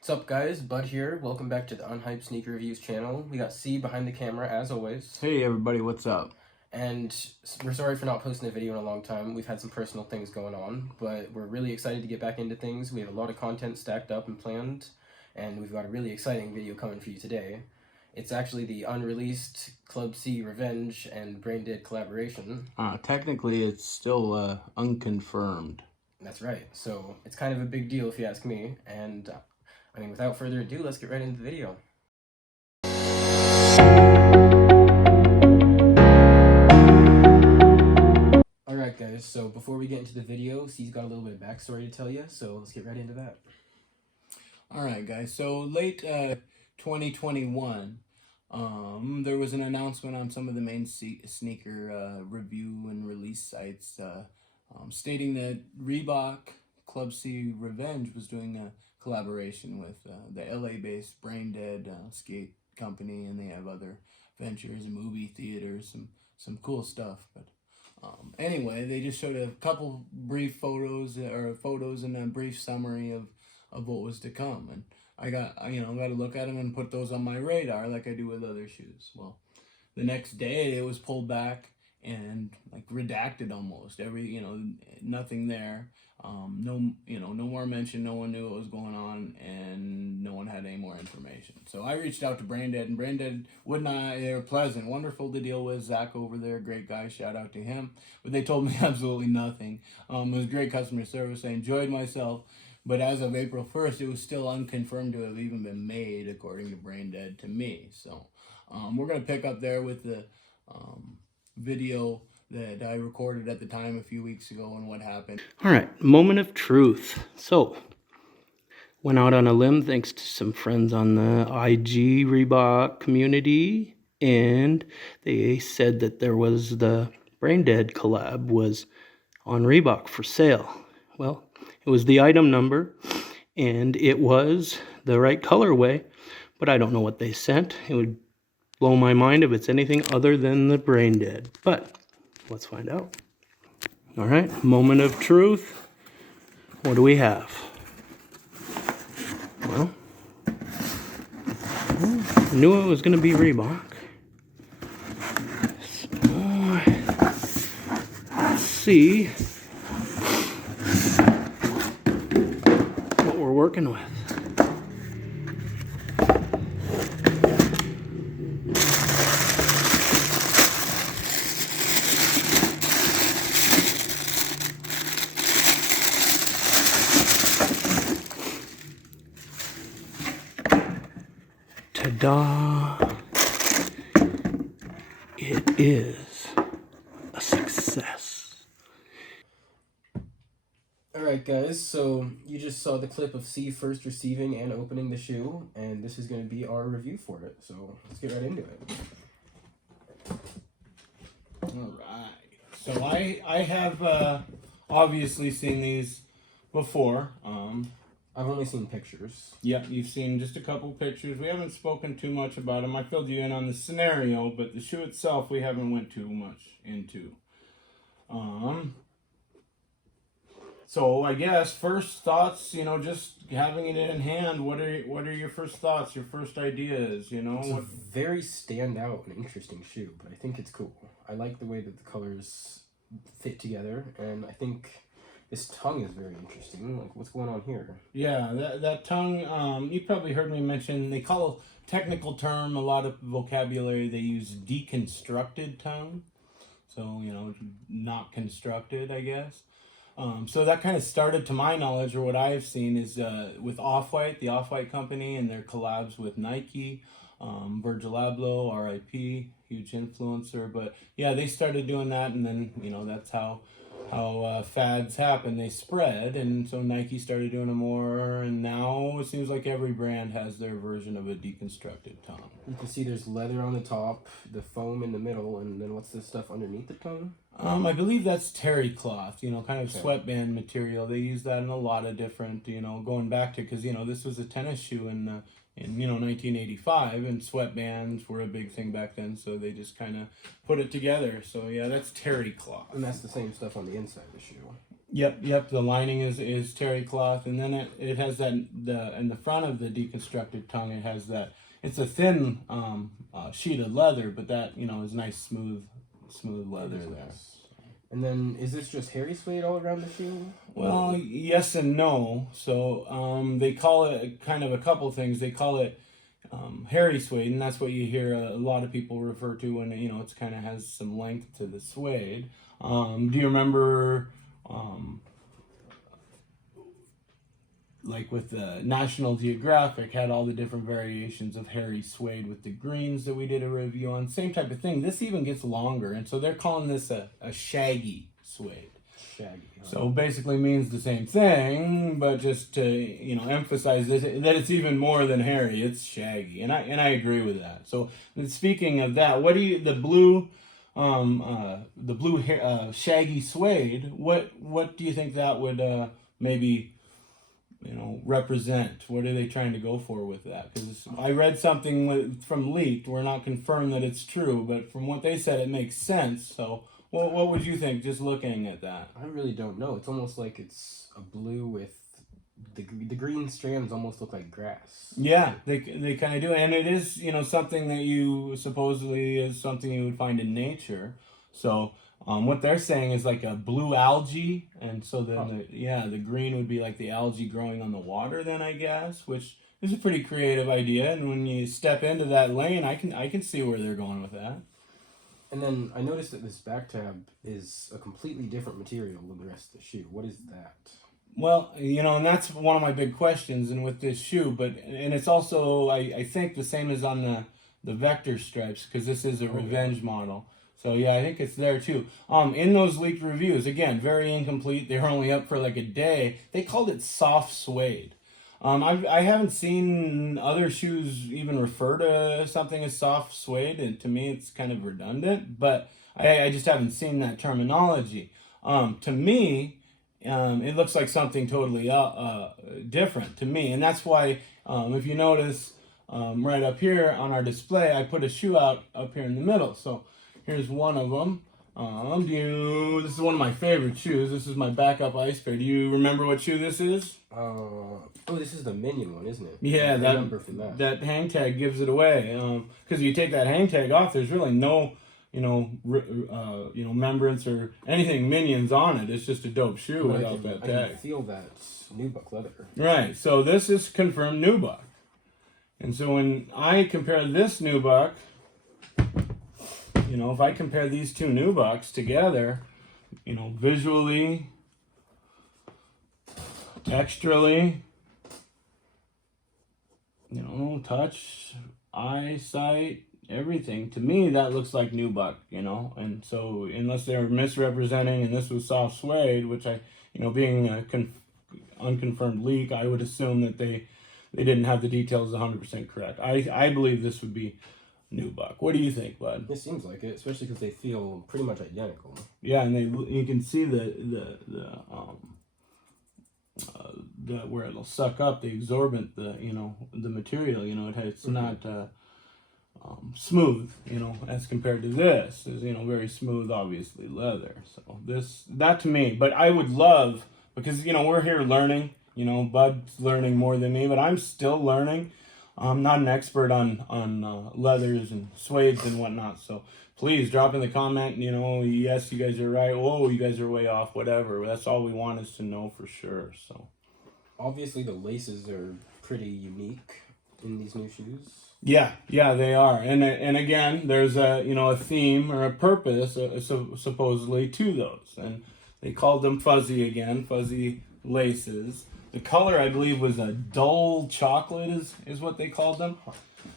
What's up, guys? Bud here. Welcome back to the Unhyped Sneaker Reviews channel. We got C behind the camera as always. Hey everybody, what's up? And we're sorry for not posting a video in a long time. We've had some personal things going on, but we're really excited to get back into things. We have a lot of content stacked up and planned, and we've got a really exciting video coming for you today. It's actually the Unreleased Club C Revenge and Brain Dead collaboration. Technically, it's still unconfirmed. That's right. So it's kind of a big deal if you ask me. And without further ado, let's get right into the video. Alright guys, so before we get into the video, C's got a little bit of backstory to tell you, so let's get right into that. Alright guys, so late 2021, there was an announcement on some of the main sneaker review and release sites stating that Reebok Club C Revenge was doing a collaboration with the LA-based Brain Dead skate company, and they have other ventures and movie theaters, some cool stuff. But anyway, they just showed a couple brief photos and a brief summary of what was to come, and I got to look at them and put those on my radar like I do with other shoes. Well, the next day it was pulled back and like redacted almost. Nothing there. No more mention. No one knew what was going on, and no one had any more information. So I reached out to Brain Dead, and Brain Dead would not. They were pleasant, wonderful to deal with. Zach over there, great guy. Shout out to him. But they told me absolutely nothing. It was great customer service. I enjoyed myself. But as of April 1st, it was still unconfirmed to have even been made, according to Brain Dead, to me. So we're going to pick up there with the video that I recorded at the time a few weeks ago and what happened. All right, moment of truth. So, went out on a limb thanks to some friends on the IG Reebok community, and they said that there was the Brain Dead collab was on Reebok for sale. Well, it was the item number, and it was the right colorway, but I don't know what they sent. It would blow my mind if it's anything other than the Brain Dead, but let's find out. All right, moment of truth. What do we have? Well, I knew it was going to be Reebok. So, let's see what we're working with. Ta-da! It is a success. Alright guys, so you just saw the clip of C first receiving and opening the shoe, and this is going to be our review for it, so let's get right into it. Alright, so I have obviously seen these before. I've only seen pictures. Yeah, you've seen just a couple pictures. We haven't spoken too much about them. I filled you in on the scenario, but the shoe itself we haven't went too much into. So I guess first thoughts, just having it in hand. What are your first thoughts? Your first ideas? It's a very standout and interesting shoe, but I think it's cool. I like the way that the colors fit together, and I think this tongue is very interesting. Like, what's going on here? Yeah, that tongue, you probably heard me mention, they call a technical term, a lot of vocabulary, they use deconstructed tongue. So, not constructed, I guess. So that kind of started, to my knowledge, or what I've seen, is with Off-White, the Off-White company, and their collabs with Nike, Virgil Abloh, RIP, huge influencer. But yeah, they started doing that, and then, that's how fads happen. They spread, and so Nike started doing it more, and now it seems like every brand has their version of a deconstructed tongue. You can see there's leather on the top, the foam in the middle, and then what's this stuff underneath the tongue? I believe that's terry cloth, kind of sweatband material. They use that in a lot of different, going back to, because, this was a tennis shoe in 1985, and sweatbands were a big thing back then, so they just kind of put it together. So yeah, that's terry cloth. And that's the same stuff on the inside of the shoe. Yep. The lining is terry cloth, and then it has that in the front of the deconstructed tongue. It has that. It's a thin sheet of leather, but that is nice smooth leather there. And then, is this just hairy suede all around the shoe? Well, yes and no. So they call it kind of a couple things. They call it hairy suede, and that's what you hear a lot of people refer to when it's kind of has some length to the suede. Do you remember? Like with National Geographic had all the different variations of hairy suede with the greens that we did a review on. Same type of thing. This even gets longer, and so they're calling this a shaggy suede. Shaggy. Huh? So basically means the same thing, but just to emphasize that it's even more than hairy. It's shaggy, and I agree with that. So speaking of that, what do you the blue shaggy suede? What do you think that would maybe represent? What are they trying to go for with that? Because I read something from Leaked. We're not confirmed that it's true, but from what they said, it makes sense. So, what would you think just looking at that? I really don't know. It's almost like it's a blue with the green strands almost look like grass. Yeah, they kind of do, and it is something that you supposedly is something you would find in nature. So. What they're saying is like a blue algae, and so then the green would be like the algae growing on the water. Then I guess, which is a pretty creative idea. And when you step into that lane, I can see where they're going with that. And then I noticed that this back tab is a completely different material than the rest of the shoe. What is that? Well, and that's one of my big questions. And with this shoe, and it's also I think the same as on the vector stripes, because this is a revenge model. So yeah, I think it's there too. In those leaked reviews, again, very incomplete. They were only up for like a day. They called it soft suede. I haven't seen other shoes even refer to something as soft suede, and to me, it's kind of redundant. But I just haven't seen that terminology. To me, it looks like something totally different to me, and that's why if you notice right up here on our display, I put a shoe out up here in the middle. So. Here's one of them. This is one of my favorite shoes. This is my backup ice pair. Do you remember what shoe this is? This is the Minion one, isn't it? Yeah, that hang tag gives it away. Because you take that hang tag off, there's really no, membrance or anything Minions on it. It's just a dope shoe without that tag. I can feel that nubuck leather. Right. So this is confirmed nubuck, and so when I compare this nubuck. If I compare these two nubucks together, visually, texturally, touch, eyesight, everything. To me, that looks like nubuck, And so, unless they're misrepresenting, and this was soft suede, which being a unconfirmed leak, I would assume that they didn't have the details 100% correct. I believe this would be nubuck. What do you think, bud? It seems like it, especially because they feel pretty much identical. Yeah, and you can see the where it'll suck up the absorbent, the material. It's not smooth, as compared to this is very smooth, obviously leather. So that to me, but I would love, because we're here learning. Bud's learning more than me, but I'm still learning. I'm not an expert on leathers and suedes and whatnot, so please drop in the comment, yes, you guys are right, you guys are way off, whatever. That's all we want is to know for sure. So obviously the laces are pretty unique in these new shoes. Yeah, they are, and again, there's a theme or a purpose supposedly to those, and they called them fuzzy laces. The color, I believe, was a dull chocolate is what they called them.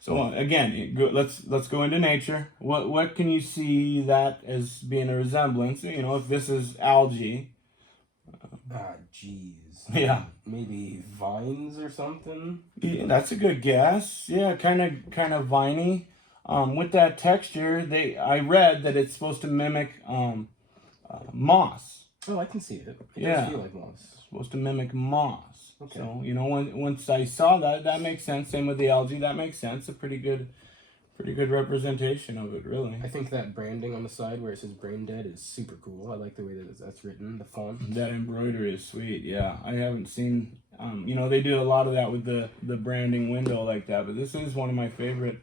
So again, let's go into nature. What can you see that as being a resemblance? If this is algae. Jeez. Yeah. Maybe vines or something. Yeah, that's a good guess. Yeah, kind of viney. With that texture, I read that it's supposed to mimic moss. Oh, I can see it. It does feel like moss. Supposed to mimic moss. Okay. So once I saw that makes sense. Same with the algae, that makes sense. A pretty good pretty good representation of it, really. I think that branding on the side where it says Brain Dead is super cool. I like the way that that's written, the font. That embroidery is sweet, yeah. I haven't seen, you know, they do a lot of that with the branding window like that, but this is one of my favorite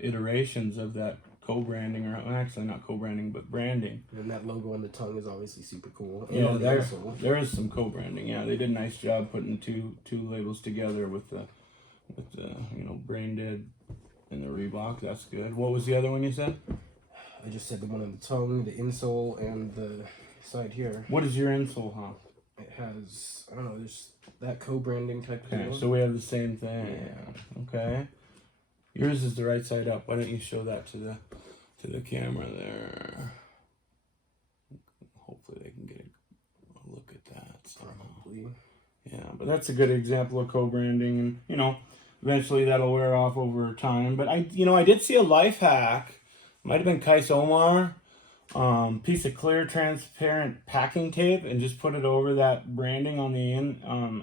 iterations of that co-branding, or actually not co-branding, but branding. And that logo on the tongue is obviously super cool. And Yeah, on the insole. there is some co-branding. Yeah, they did a nice job putting two labels together with the you know, Brain Dead and the Reebok. That's good. What was the other one you said? I just said the one on the tongue, the insole, and the side here. What is your insole, huh? It has, I don't know, there's that co-branding type of Okay, deal. so we have the same thing. Yeah. Okay. Yours is the right side up. Why don't you show that to the camera there? Hopefully they can get a look at that. Probably. Yeah, but that's a good example of co-branding, and you know, eventually that'll wear off over time. But I did see a life hack. Might have been Kais Omar. Piece of clear transparent packing tape and just put it over that branding on the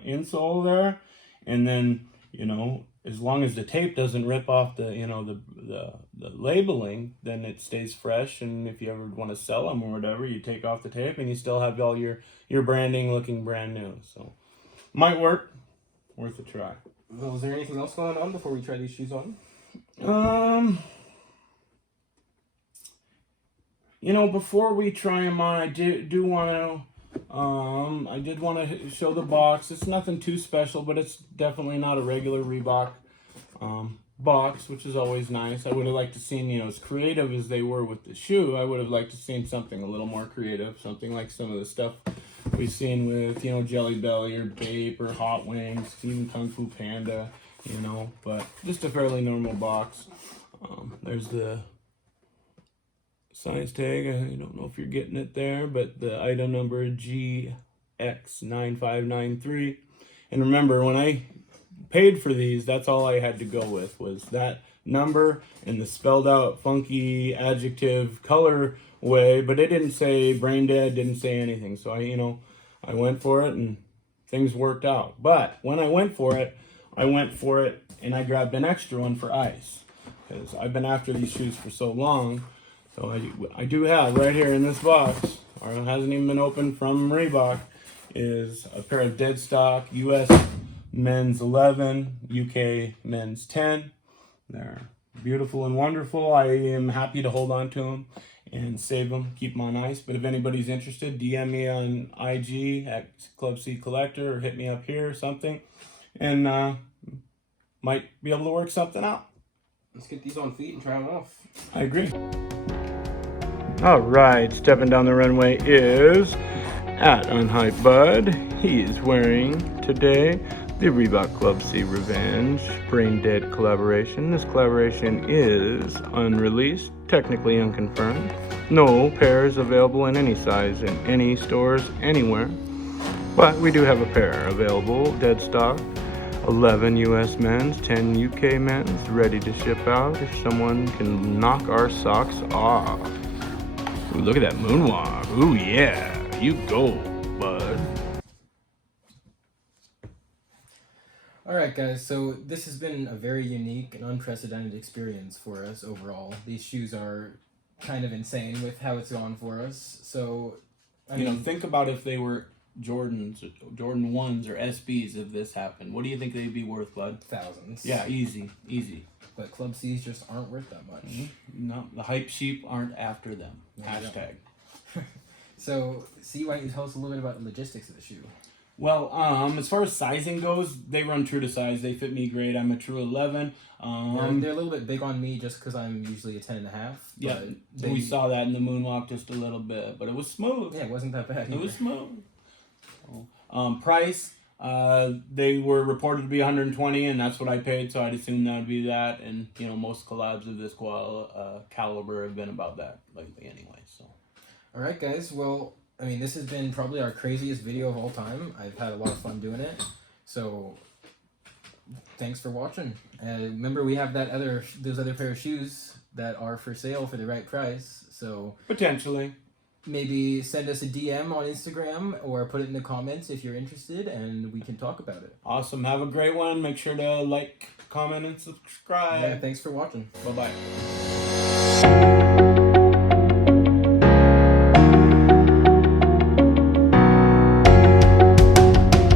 insole there, and then, you know, as long as the tape doesn't rip off the, you know, the labeling, then it stays fresh. And if you ever want to sell them or whatever, you take off the tape and you still have all your branding looking brand new. So might work, worth a try. Well, is there anything else going on before we try these shoes on? You know, before we try them on, I do want to. I did want to show the box. It's nothing too special, but it's definitely not a regular Reebok box, which is always nice. I would have liked to seen, you know, as creative as they were with the shoe, I would have liked to seen something a little more creative, something like some of the stuff we've seen with, you know, Jelly Belly or Bape or Hot Wings, even Kung Fu Panda, you know, but just a fairly normal box. There's the size tag. I don't know if you're getting it there, but the item number GX9593. And remember, when I paid for these, that's all I had to go with, was that number and the spelled out funky adjective color way, but it didn't say Brain Dead, didn't say anything. So I went for it and things worked out. But when I went for it and I grabbed an extra one for ice, because I've been after these shoes for so long. So I do have right here in this box, or it hasn't even been opened from Reebok, is a pair of dead stock US men's 11, UK men's 10. They're beautiful and wonderful. I am happy to hold on to them and save them, keep them on ice. But if anybody's interested, DM me on IG at Club C Collector, or hit me up here or something, and might be able to work something out. Let's get these on feet and try them off. I agree. All right, stepping down the runway is at Unhyped Bud. He is wearing today the Reebok Club C Revenge Brain Dead collaboration. This collaboration is unreleased, technically unconfirmed. No pairs available in any size in any stores anywhere. But we do have a pair available, dead stock. 11 US men's, 10 UK men's, ready to ship out if someone can knock our socks off. Ooh, look at that moonwalk. Ooh, yeah. You go, bud. Alright guys, so this has been a very unique and unprecedented experience for us overall. These shoes are kind of insane with how it's gone for us. So, I mean, think about if they were Jordan 1s or SBs if this happened. What do you think they'd be worth, bud? thousands. Yeah, easy. But Club C's just aren't worth that much. Mm-hmm. No, the hype sheep aren't after them. No, Hashtag. So, see, why don't you tell us a little bit about the logistics of the shoe? Well, as far as sizing goes, they run true to size. They fit me great. I'm a true 11. They're a little bit big on me just because I'm usually a 10.5. Yeah, we saw that in the moonwalk just a little bit, but it was smooth. Yeah, it wasn't that bad. It was smooth. Price, they were reported to be 120, and that's what I paid, so I'd assume that would be that. And you know, most collabs of this caliber have been about that lately, anyway. So, all right, guys. Well, I mean, this has been probably our craziest video of all time. I've had a lot of fun doing it. So, thanks for watching. Remember, we have those other pair of shoes that are for sale for the right price. So potentially. maybe send us a DM on Instagram or put it in the comments if you're interested, and we can talk about it. Awesome. Have a great one. Make sure to like, comment, and subscribe. Yeah, thanks for watching. Bye-bye.